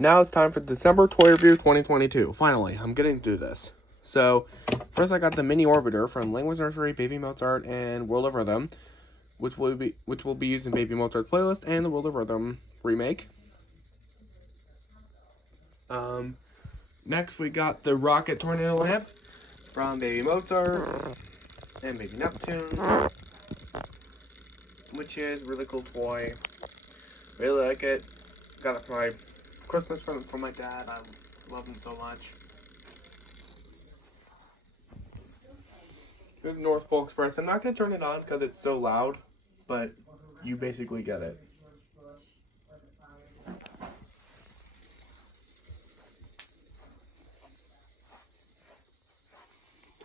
Now it's time for December Toy Review 2022. Finally, I'm getting through this. So, first I got the Mini Orbiter from Language Nursery, Baby Mozart, and World of Rhythm, which will be used in Baby Mozart's playlist and the World of Rhythm remake. Next we got the Rocket Tornado Lamp from Baby Mozart and Baby Neptune, which is a really cool toy. Really like it. Got it for my Christmas present from my dad. I love him so much. Here's the North Pole Express. I'm not going to turn it on because it's so loud, but you basically get it.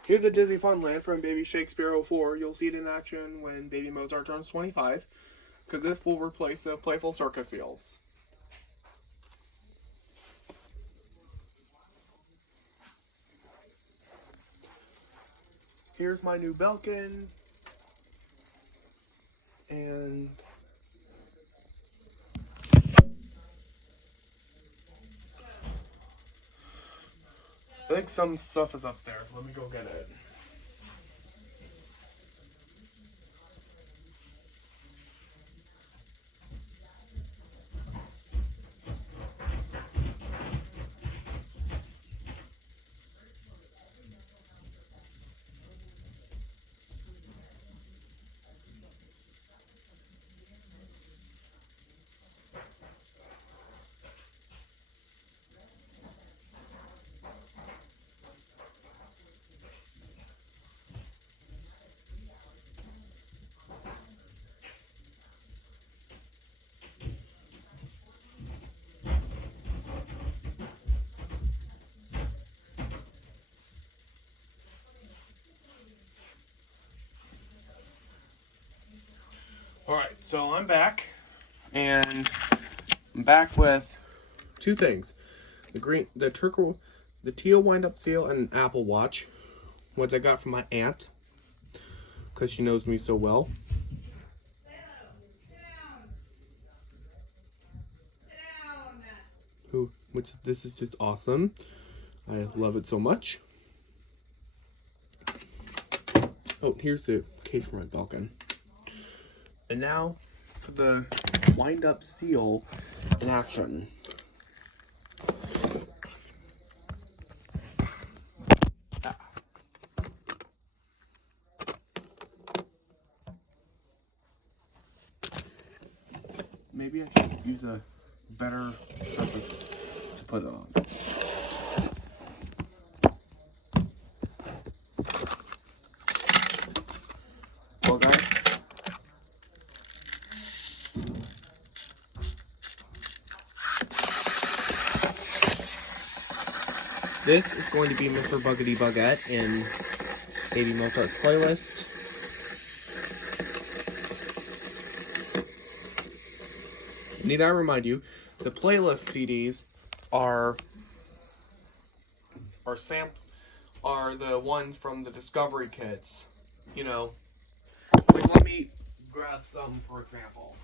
Here's the Disney Funland from Baby Shakespeare 04. You'll see it in action when Baby Mozart turns 25, because this will replace the Playful Circus Seals. Here's my new Belkin. And I think some stuff is upstairs. Let me go get it. Alright, so I'm back, and I'm back with two things. The teal wind-up seal and an Apple Watch, which I got from my aunt, because she knows me so well. This is just awesome. I love it so much. Oh, here's the case for my Belkin. And now for the wind-up seal in action. Maybe I should use a better surface to put it on. Well, guys, this is going to be Mr. Buggety Buggette in Baby Mozart's playlist. Need I remind you, the playlist CDs are the ones from the Discovery Kits. You know, like let me grab some for example.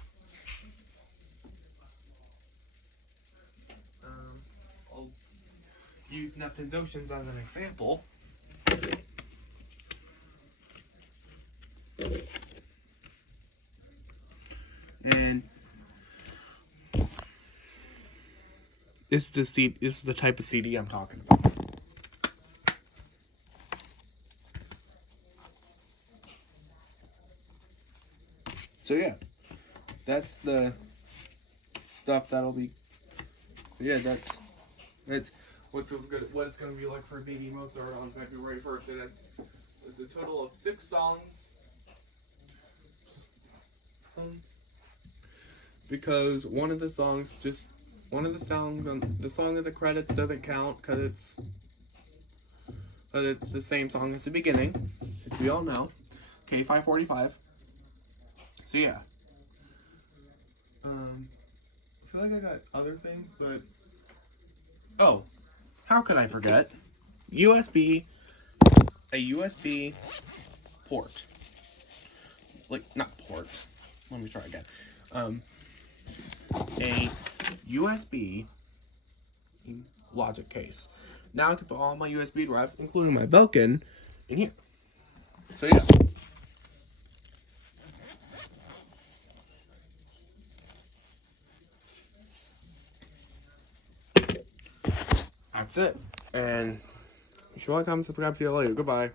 I'll use Neptune's Oceans as an example. And this is the type of CD I'm talking about. So yeah, that's the stuff that'll be. Yeah, that's what it's gonna be like for Baby Mozart on February 1st. It's a total of 6 songs. Because one of the songs on the song of the credits doesn't count because it's the same song as the beginning, as we all know. K545. So yeah. I feel like I got other things, but oh, how could I forget? A USB port. Like, not port. Let me try again. A USB logic case. Now I can put all my USB drives, including my Belkin, in here. So yeah. That's it. And if you want to comment, subscribe, see you later. Goodbye.